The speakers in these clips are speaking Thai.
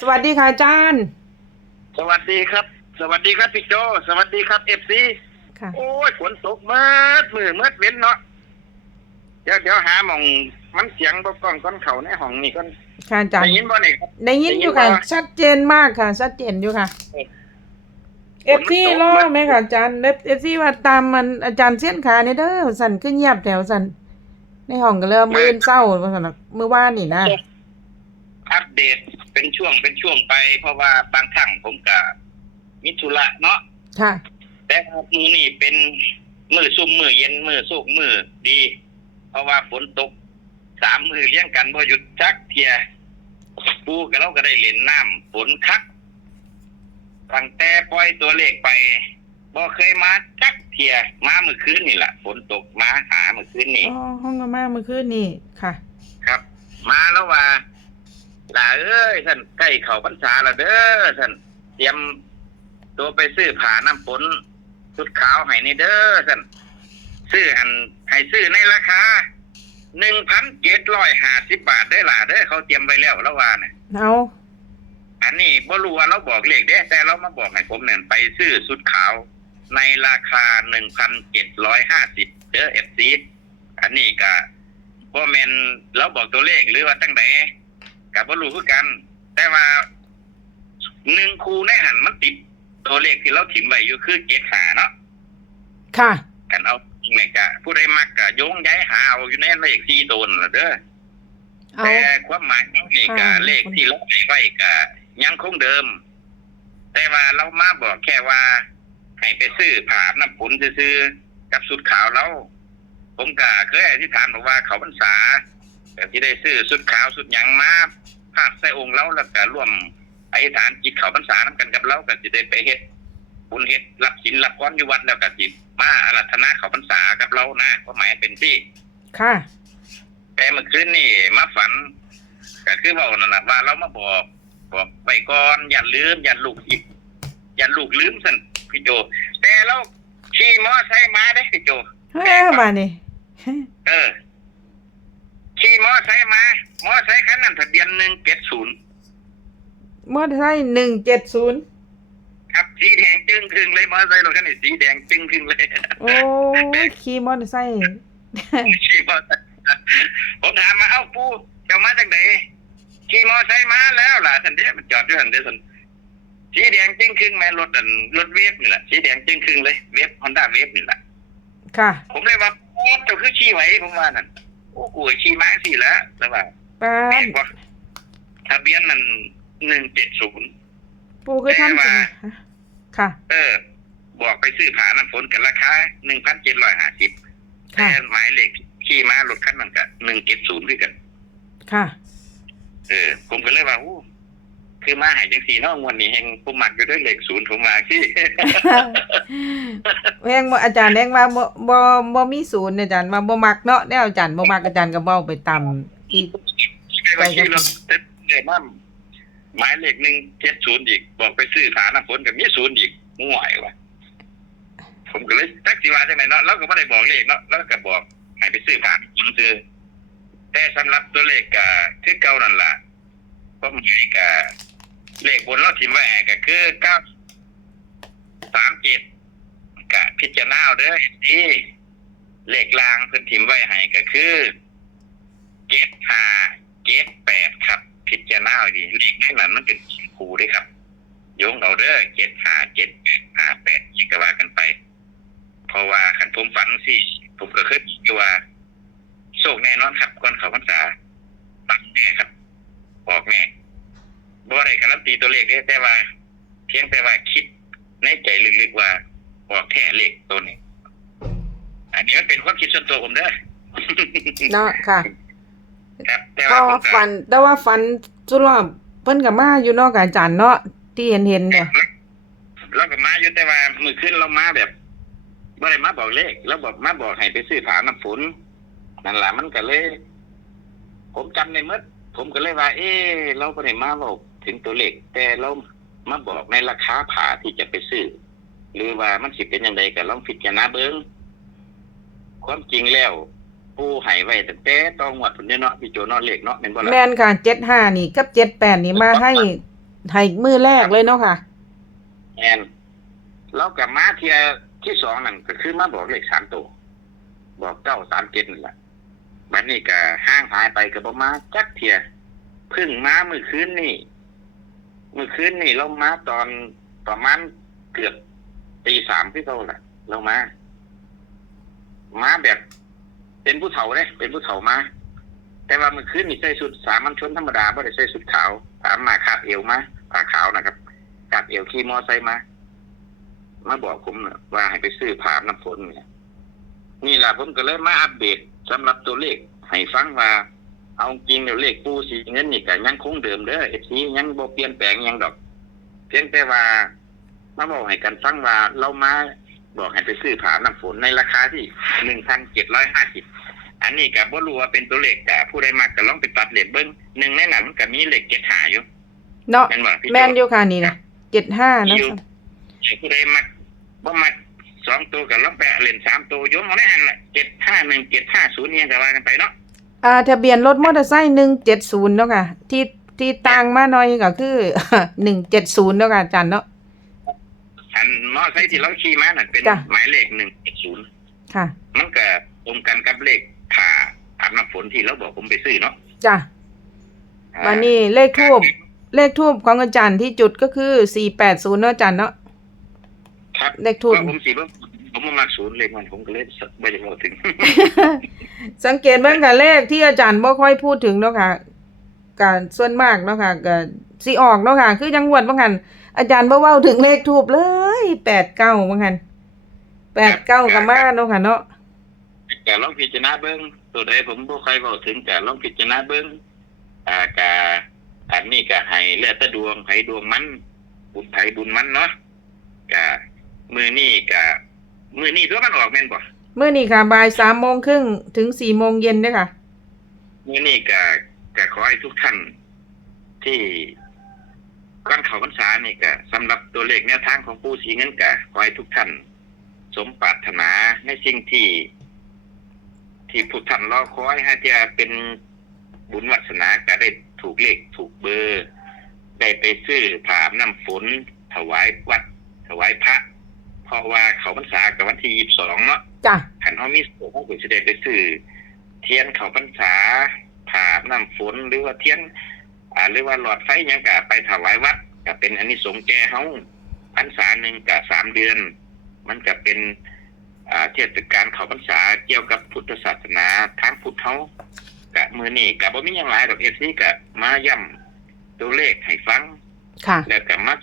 สวัสดีค่ะอาจารย์ สวัสดีครับ สวัสดีครับพี่โจ สวัสดีครับเอฟซีค่ะ โอ้ยฝนตกเมื่อมือเมื่อเว้นเนาะเดี๋ยวเดี๋ยวหาหมองมันเสียงบกกล้องก้อนเขาในห้องนี่ก่อนค่ะอาจารได้ย์ยินบ่เนี่ยครับ ได้ยินอยู่ค่ะ ได้ยินว่าชัดเจนมากค่ะ ชัดเจนอยู่ค่ะเอ๊ะเอฟซีฝนมันตกรอไหมค่ะอาจารย์เอฟซีว่าตามมันอาจารย์เส้นขาเนี่ยเด้อสั่นขึ้นเงียบแถวสั่นในห้องก็เริ่มมือนเศร้าว่าสั่นน่ะเมื่อวานนี่นะอัปเดต เป็นช่วงเป็นช่วงไป เพราะว่าบางครั้งผมกับมิถุระเนาะค่ะ แต่มือนี่เป็นมือซุ่มมือเย็นมือสุกมือดี เพราะว่าฝนตกสามมือเลี้ยงกันบ่หยุดจักเทียปูกับเราก็ได้เล่นน้ำฝนคักตั้งแต่ปล่อยตัวเลขไปบ่เคยมาจักเทียมาเมื่อคืนนี่แหละฝนตกมาหาเมื่อคืนนี่อ๋อห้องอาม่าเมื่อคืนนี่ค่ะ ครับ มาแล้วว่าห ล่าเอ้ยท่านใกล้เข้าพรรษาแล้วเด้อท่านเตรียมตัวไปซื้อผ้าน้ำฝนชุดขาวให้นี่เด้อท่านซื้ออันให้ซื้อในราคาหนึ่งพันเจ็ดร้อยห้าสิบบาทได้อล่ะเด้อเขาเตรียมไว้แล้วแล้วว่าเนี่ยเอาอันนี้บ่รู้ว่าเราบอกเลขเด้แต่เรามาบอกให้ผมเนี่ยไปซื้อชุดขาวในราคาหนึ่งพันเจ็ดร้อยห้าสิบเด้อเอฟซีอันนี้ก็บ่แม่นเราบอกตัวเลขหรือว่าตั้งใด กับบ่รู้คือกัน แต่ว่าหนึ่งคูในหันมันติด ตัวเลขที่เราถิ่มไว้อยู่คือเจ็ดหาเนาะค่ะกันเอาจริงเลยกะผู้ใดมักกะโยงย้ายหาเอาอยู่ในเลขสี่ตัวนั่นล่ะเด้อเอาแต่ความหมายของนี่กะค่ะเลขที่เราให้ไว้กะยังคงเดิม แต่ว่าเรามาบอกแค่ว่าให้ไปซื้อผ่าน้ำฝนซื้อๆกับสุดขาวเราผมกะเคยอธิษฐานบอกว่าเขาพรรษา แต่ที่ได้ซื้อสุดขาวสุดหยังมาภาพใส่องค์เราแล้วก็ร่วมอธิษฐานจิตเขาพรรษานํกันกับเราก็สิได้ไปเฮ็ดบุญเฮ็ดรับศีลรับพรอยู่วัดแล้วก็สิมาอารัธนาเขาพรรษากับเรานะความหมายเป็นที่ ค่ะ แต่เมื่อคืนนี่มาฝันก็คือว่านั่นแหละว่าเรามาบอกบอกไปก่อนอย่าลืมอย่าลูกอีกอย่าลูกลืมสันพี่โจ แต่เราขี่มอไซค์มาได้พี่โจเฮ้ยมานี่เออ ขี่มอไซค์มา มอไซค์คันนั้นทะเบียนหนึ่งเจ็ดศูนย์มอเตอร์ไซค์หนึ่งเจ็ดศูนย์ครับสีแดงจึงครึ่งเลยมอไซค์รถคันนี้สีแดงจึงครึ่งเลยโอ้ยขี่มอเตอร์ไซค์ขี่มอไซค์ผมถามมาเอ้าปูเจ้ามาจากไหนขี่มอไซค์มาแล้วล่ะท่านเด้มันจอดอยู่ท่านเด้อท่านสีแดงจึงครึ่งแม่รถอันรถเวฟนี่แหละสีแดงจึงครึ่งเลยเวฟฮอนด้าเวฟนี่แหละค่ะ ผมเลยว่าโอ้เจ้าคือขี่ไหวผมว่านั่น โอ้กูก็ขี่มาสิแล้วแล้วว่าป้าแปลนกว่าทะเบียนนั่นหนึ่งเจ็ดศูนย์ ปูคือท่านใช่ไหมคะค่ะ เออ บอกไปซื้อผ่าน้ำฝนกันราคาหนึ่งพันเจ็ดร้อยห้าสิบแต่ค่ะ หมายเลขขี่มารถคันนั้นก็หนึ่งเจ็ดศูนย์ด้วยกัน ค่ะ เออ ผมก็เลยว่าอู้ คือมาหายจังสีเนอกวันนี้เฮงผมมักอยู่ด้วยเลขศูนย์ผมมาที่แม่งบ่อาจารย์แม่งว่าบ่บ่บ่มีศูนย์เนี่ยอาจารย์ว่าบ่มักเนาะแนวอาจารย์บ่มักอาจารย์ก็เว้าไปตามที่ไม่ว่าขี่รถเต็มเลยมั่มหมายเลขหนึ่งเจ็ดศูนย์อีก บอกไปซื้อผ่าน้ำฝนกับมีศูนย์อีกง่วยว่ะผมก็เลยทักสิว่าจังไหนเนาะเราก็ไม่ได้บอกเลขเนาะแล้วก็บอกให้ไปซื้อผ่านผมซื้อแต่สำหรับตัวเลขก็คือเก่านั่นล่ะก็หมายก็ เลขบนเราทิมไว้ให้ก็คือเก้าสามเจ็ดก็พิจารณาเด้อที่เลขลางเพิ่นทิมไว้ให้ก็คือเจ็ดห้าเจ็ดแปดครับ พิจารณาดีเลขในนั้นมันเป็นครูด้วยครับโยงเอาเด้อเจ็ดห้าเจ็ดห้าแปดยิกว่ากันไป เพราะว่าขันผมฝันสิผมก็เคยบอกว่าโชคแน่นอนครับก่อนเขาพรรษาปักแน่ครับบอกแน่ บ่ได้การันตีตัวเลขเด้แต่ว่า เพียงแต่ว่าคิดในใจลึกๆว่าบอกแค่เลขตัวนี้ อันนี้มันเป็นความคิดส่วนตัวผมเด้อ เนาะค่ะ ครับแต่ก็ว่าผมก็ฝันแต่ว่าฝันสุดรอบเพิ่นก็มาอยู่เนาะกับอาจารย์เนาะที่เห็นเห็นๆเนี่ยเราก็มาอยู่แต่ว่ามือขึ้นเรามาแบบไม่ได้มาบอกเลขแล้วบอกมาบอกให้ไปซื้อผาน้ำฝนนั่นแหละมันก็เลย ผมจำในมดผมก็เลยว่า เออเราไม่ได้มาบอก ถึงตัวเลขแต่เรามาบอกในราคาผาที่จะไปซื้อ หรือว่ามันสิเป็นยังไงก็ลองพิจารณาเบิ้งความจริงแล้วผู้ให้ไว้แต่แต่ต้องหวดผลเนี่ยเนาะพี่โจเนาะเลขเนาะเป็นบ่ล่ะแม่นค่ะ75นี่กับ78นี่มาให้ให้มือแรกเลยเนาะค่ะ แอนแล้วกับมาเทียที่สองนั่นก็คือมาบอกเลขสามตัวบอกเก้าสามเจ็ดนี่แหละบัดนี้ก็ห้างหายไปก็บ่มาจักเทียเพึ่งมาเมื่อคืนนี่ เมื่อคืนนี่เรามาตอนประมาณเกือบตีสามพี่เขาแหละเรามา มาแบบ เป็นผู้เฒ่าเลยเป็นผู้เฒ่ามา แต่ว่าเมื่อคืนนี่ใส่สุดสามัญชนธรรมดาไม่ได้ใส่สุดขาวสามมาคาดเอวมาผ้าขาวนะครับคาดเอวขี่มอไซค์มามาบอกผมว่าให้ไปซื้อผ่าน้ำฝนเนี่ยนี่แหละผมก็เลยมาอัปเดตสำหรับตัวเลขให้ฟังว่า เอาจริงเดี๋ยวเลขปูสีเงินนี่ก็ยังคงเดิมเด้อเอฟซียังบ่เปลี่ยนแปลงหยังดอก เพียงแต่ว่ามาบอกให้กันฟังว่าเรามาบอกให้ไปซื้อผ่าน้ำฝนในราคาที่หนึ่งพันเจ็ดร้อยห้าสิบอันนี้กับบ่รู้ว่าเป็นตัวเลขแต่ผู้ใดมักก็ลองไปตัดเลขเบิ้งหนึ่งในนั้นก็มีเลขเจ็ดหาอยู่เนาะแม่นบ่พี่โจ้แม่นอยู่ค่ะนี่นะเจ็ดห้าเนาะอยู่ผู้ใดมักบ่มักสองตัวกับลองไปเล่นสามตัวโยมเอาได้หันละเจ็ดห้าหนึ่งเจ็ดห้าศูนย์เนี่ยก็ว่ากันไปเนาะ อ่าทะเบียนรถมอเตอร์ไซค์หนึ่งเจ็ดศูนย์เนาะค่ะ ที่ที่ต่างมาหน่อยก็คือ หนึ่งเจ็ดศูนย์เนาะค่ะอาจารย์เนาะ อันมอไซค์ที่เราขี่มานั่นเป็นจ้ะ หมายเลขหนึ่งเจ็ดศูนย์ค่ะ มันก็ตรงกันกับเลขผ่าอาบน้ำฝนที่เราบอกผมไปซื้อเนาะจ้ะอ่าวันนี้เลขทูบเลขทูบของอาจารย์ที่จุดก็คือสี่แปดศูนย์เนาะอาจารย์เนาะ ครับเลขทูบว่าผมสีว่า ผมมามักศูนย์เลขมันผมก็เลยไม่ได้พูดถึง สังเกตเบิ่งค่ะเลขที่อาจารย์บ่ค่อยพูดถึงเนาะค่ะการส่วนมากเนาะค่ะก็สิออกเนาะค่ะ คือจังหวัดบางหันอาจารย์บ่เว้าถึงเลขทูบเลยแปดเก้าบางหันแปดเก้าก็มาเนาะค่ะเนาะแต่ลองพิจารณาเบิ้งตัวใดผมบ่ค่อยเว้าถึงแต่ลองพิจารณาเบิ้งอ่ากะอันนี้ก็ให้แล้วแต่ดวงไผดวงมันบุญไผบุญมันเนาะกะมือนี่กะ มือนี่ตัวมันออกแม่นบ่เมื่อนี้ค่ะบ่ายสามโมงครึ่งถึงสี่โมงเย็นเด้อค่ะ มือนี่กะกะขอให้ทุกท่านที่ก่อนเข้าพรรษานี่กะสำหรับตัวเลขแนวทางของปู่สีเงินกะขอให้ทุกท่าน สมปรารถนาในสิ่งที่ ที่ผู้ท่านรอคอยให้จะเป็นบุญวัสนาก็ได้ถูกเลขถูกเบอร์ ได้ไปซื้อผ่าน้ำฝน ถวายวัด ถวายพระ เพราะว่าเขาพรรษากับวันที่ยี่สิบสองเนาะจ้ะขันเขามีโซ่เขาก็จะได้ไปซื้อเทียนเขาพรรษาผ่าน้ำฝนหรือว่าเทียน อ่าหรือว่าหลอดไฟหยังกะไปถวายวัดก็เป็นอันนี้สงส์แก่เฮาพรรษาหนึ่งกะสามเดือน มันก็เป็น อ่าเทศกาลเขาพรรษาเกี่ยวกับพุทธศาสนาทางพุทธเฮากะมือนี่กะบ่มีหยังหลายดอกเอฟซีกะมาย่ำตัวเลขให้ฟัง ค่ะ แล้วก็มา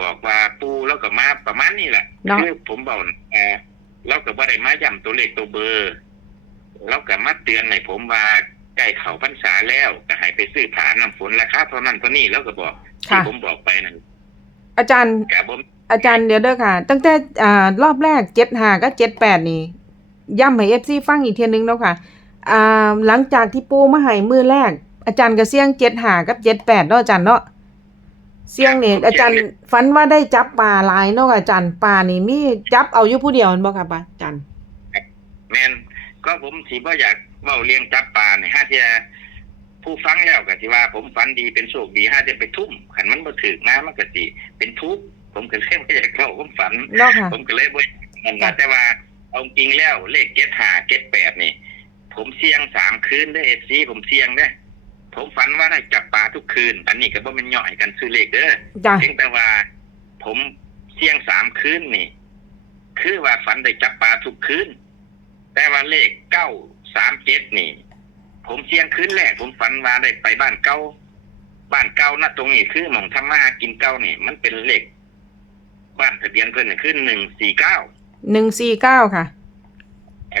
บอกว่าปูแล้วก็มาประมาณนี้แหละเนาะ คือผมบอกเออเราก็บ่ได้มาย่ำตัวเลขตัวเบอร์แล้วก็มาเตือนให้ผมว่าใกล้เขาพรรษาแล้วก็ให้ไปซื้อผาน้ำฝนราคาเท่านั้นเท่านี้แล้วก็บอกที่ค่ะ ผมบอกไปนั่นอาจารย์กะบ่อาจารย์เดี๋ยวเด้อค่ะ ตั้งแต่อ่ารอบแรกเจ็ดห้าก็เจ็ดแปดนี่ย้ำให้เอฟซีฟังอีกเทียนึงเนาะค่ะอ่าหลังจากที่ปูมาให้มือแรก อาจารย์ก็เสี่ยงเจ็ดห้ากับเจ็ดแปดเนาะอาจารย์เนาะ เสี่ยงนี่อาจารย์ฝันว่าได้จับปลาหลายเนาะค่ะอาจารย์ปลานี่มีจับเอาอยู่ผู้เดียวแม่นบ่ค่ะป้าอาจารย์แม่นก็ผมสิบ่อยากเว้าเลี้ยงจับปลาเนี่ยห้าเทียผู้ฟังแล้วก็สิว่า ผมฝันดีเป็นโชคดีห้าเทียไปทุ่มขันมันบ่ถึกนะมันก็สิเป็นทุกข์ผมก็เลยบ่อยากเล่าผมฝัน เนาะค่ะ ผมก็เลยบ่นั่นจ้ะนะแต่ว่าเอาจริงแล้วเลขเจ็ดห้าเจ็ดแปดนี่ ผมเสี่ยงสามคืนได้เอฟซีผมเสี่ยงเด้อ ผมฝันว่าได้จับปลาทุกคืน อันนี้ก็บ่แม่นย่อยกันซื้อเลขเด้อจ้ะเพียงแต่ว่า ผมเสี่ยงสามคืนนี่ คือว่าฝันได้จับปลาทุกคืน แต่ว่าเลขเก้าสามเจ็ดนี่ ผมเสี่ยงคืนแรกผมฝันว่าได้ไปบ้านเก่าบ้านเก่านะตรงนี้คือหม่องทำมาหากินเก่านี่ มันเป็นเลขบ้านทะเบียนเพิ่นนี่คือหนึ่งสี่เก้าหนึ่งสี่เก้าค่ะก็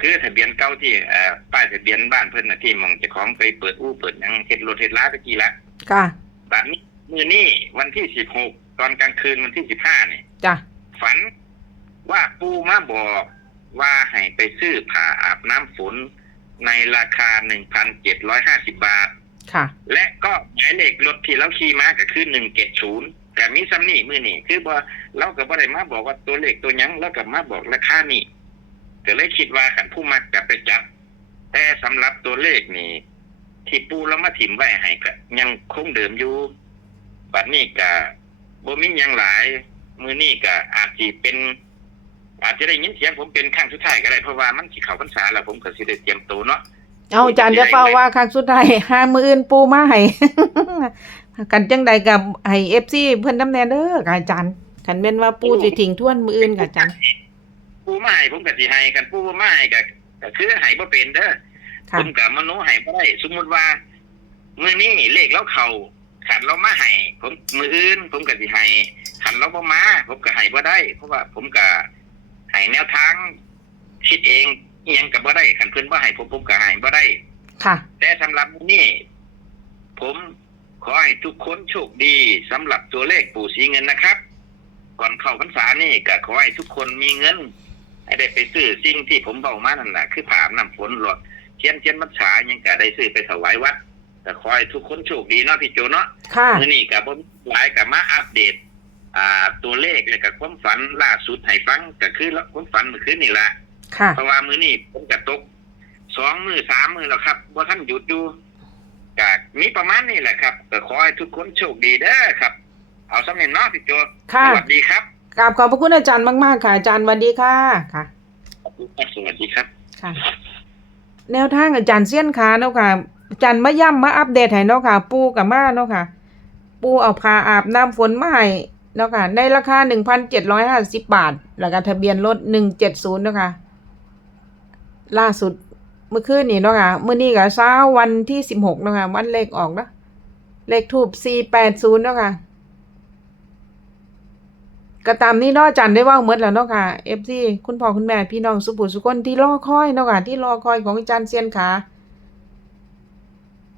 คือทะเบียนเก่าที่เอ่อป้ายทะเบียนบ้านเพิ่นน่ะที่หมองเจ้าของไปเปิดอู้เปิดหยังเฮ็ดรถเฮ็ดลาตะกี้ละค่ะ บัดนี้มื้อนี้วันที่สิบหกตอนกลางคืนวันที่สิบห้านี่ จ้ะ ฝันว่าปู่มาบอกว่าให้ไปซื้อผ้าอาบน้ำฝนในราคาหนึ่งพันเจ็ดร้อยห้าสิบบาท ค่ะ และก็หมายเลขรถที่เราขี่มาก็คือหนึ่งเจ็ดศูนย์แต่มีซ้ำนี่มือนี่คือบ่เราก็บ่ได้มาบอกว่าตัวเลขตัวหยังเราก็มาบอกราคานี่ ก็เลยคิดว่าขันผู้มักจะไปจับ แต่สำหรับตัวเลขนี่ที่ปูเรามาถิ่มไว้ให้ก็ยังคงเดิมอยู่บัดนี้ก็บ่มียังหลาย มือนี้ก็อาจสิเป็น อาจจะได้ยินเสียงผมเป็นครั้งสุดท้ายก็ได้เพราะว่ามันสิเข้าพรรษาแล้วผมก็สิได้เตรียมตัวเนาะเอาอาจารย์จะเฝ้าว่าครั้งสุดท้ายหามืออื่นปูมาให้กันจังใดกับให้ FC เพิ่นนำแนเด้อค่ะอาจารย์คันแม่นว่าปูสิทิ้งท่วนมืออื่นค่ะอาจารย์ ปูมาให้ผมก็สิให้กันปูบ่มาให้ก็ก็คือให้บ่เป็นเด้อค่ะผมก็มโนให้บ่ได้สมมุติว่ามื้อนี้เลขเราเข้าขันเรามาให้ผมมื้ออื่น ผมก็สิให้ขันเราบ่มาผมก็ให้บ่ได้ เพราะว่าผมก็ให้แนวทางคิดเองอิหยังก็บ่ได้คันเพิ่นบ่ให้ผมผมก็ให้บ่ได้ ค่ะ แต่สำหรับมื้อนี้ผมขอให้ทุกคนโชคดีสำหรับตัวเลขปู่สีเงินนะครับ ก่อนเข้าพรรษานี่ก็ขอให้ทุกคนมีเงิน ให้ได้ไปซื้อสิ่งที่ผมเบามานั่นแหละคือผามน้ำฝนหลอดเทียนเทียนมัจฉายังก็ได้ซื้อไปถวายวัด แต่ขอให้ทุกคนโชคดีเนาะพี่โจเนาะค่ะมื้อนี้ก็บ่มีหลายก็มาอัปเดต อ่า ตัวเลขแล้วก็ความฝันล่าสุดให้ฟังก็คือความฝันเมื่อคืนนี่แหละค่ะเพราะว่ามื้อนี้ผมก็ตกสองมือสามมือแล้วครับบ่ท่านหยุดอยู่ก็มีประมาณนี้แหละครับก็ขอให้ทุกคนโชคดีเด้อครับ เอาสำเร็จเนาะพี่โจค่ะสวัสดีครับ กราบขอบพระคุณอาจารย์มาก ๆ ค่ะ อาจารย์สวัสดีค่ะค่ะสวัสดีครับ ค่ะ แนวทางอาจารย์เสี้ยนขาเนาะค่ะ อาจารย์มาย่ำมาอัปเดตให้เนาะค่ะ ปูกับมาเนาะค่ะ ปูเอาผ้าอาบน้ำฝนมาให้เนาะค่ะ ในราคาหนึ่งพันเจ็ดร้อยห้าสิบบาท แล้วก็ทะเบียนรถหนึ่งเจ็ดศูนย์เนาะค่ะ ล่าสุดเมื่อคืนนี่เนาะค่ะเมื่อนี้ก็เช้าวันที่สิบหกเนาะค่ะ วันเลขออกเนาะเลขทูบสี่แปดศูนย์เนาะค่ะ ก็ตามนี้เนาะอจารย์ได้ว่าหมดแล้วเนาะค่ะ FC คุณพ่อคุณแม่พี่น้องสุภูสุคนที่รอคอยเนาะค่ะที่รอคอยของอาจารย์เซียนขา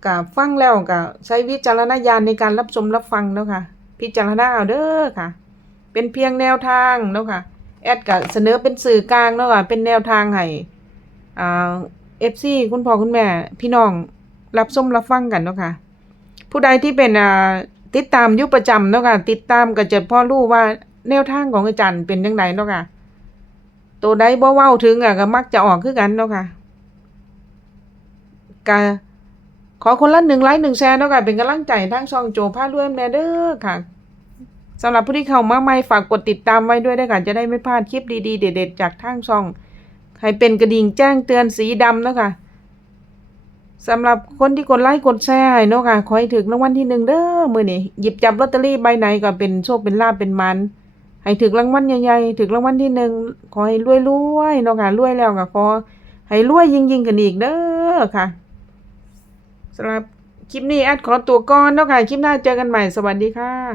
ก็ฟังแล้วก็ใช้วิจารณญาณในการรับชมรับฟังเนาะค่ะ พิจารณาเอาเด้อค่ะ เป็นเพียงแนวทางเนาะค่ะแอดก็เสนอเป็นสื่อกลางเนาะค่ะเป็นแนวทางให้อ่า FC คุณพ่อคุณแม่ พี่น้องรับชมรับฟังกันเนาะค่ะ ผู้ใดที่เป็นอ่าติดตามยู่ประจำเนาะค่ะติดตามก็จะพอรู้ว่า แนวทางของอาจารย์เป็นจังไดเนาะค่ะตัวใดบ่เว้าถึงอะก็มักจะออกคือกันเนาะค่ะก็ขอคนละหนึ่งไลค์หนึ่งแชร์เนาะค่ะเป็นกำลังใจทั้งช่องโจพาด้วยแน่เด้อค่ะสำหรับผู้ที่เข้ามาใหม่ฝากกดติดตามไว้ด้วยได้ค่ะจะได้ไม่พลาดคลิปดีๆเด็ดๆจากทางช่องให้เป็นกระดิ่งแจ้งเตือนสีดำเนาะค่ะสำหรับคนที่กดไลค์กดแชร์เนาะค่ะขอให้ถึงรางวัลที่หนึ่งเด้อมือนี้หยิบจับลอตเตอรี่ใบไหนก็เป็นโชคเป็นลาภเป็นมัน ให้ถึงรางวัลใหญ่ๆถึงรางวัลที่หนึ่งขอให้รวยๆเนาะค่ะรวยแล้วก็ขอให้รวยยิ่งๆกันอีกเด้อค่ะสำหรับคลิปนี้แอดขอตัวก่อนเนาะค่ะคลิปหน้าเจอกันใหม่สวัสดีค่ะ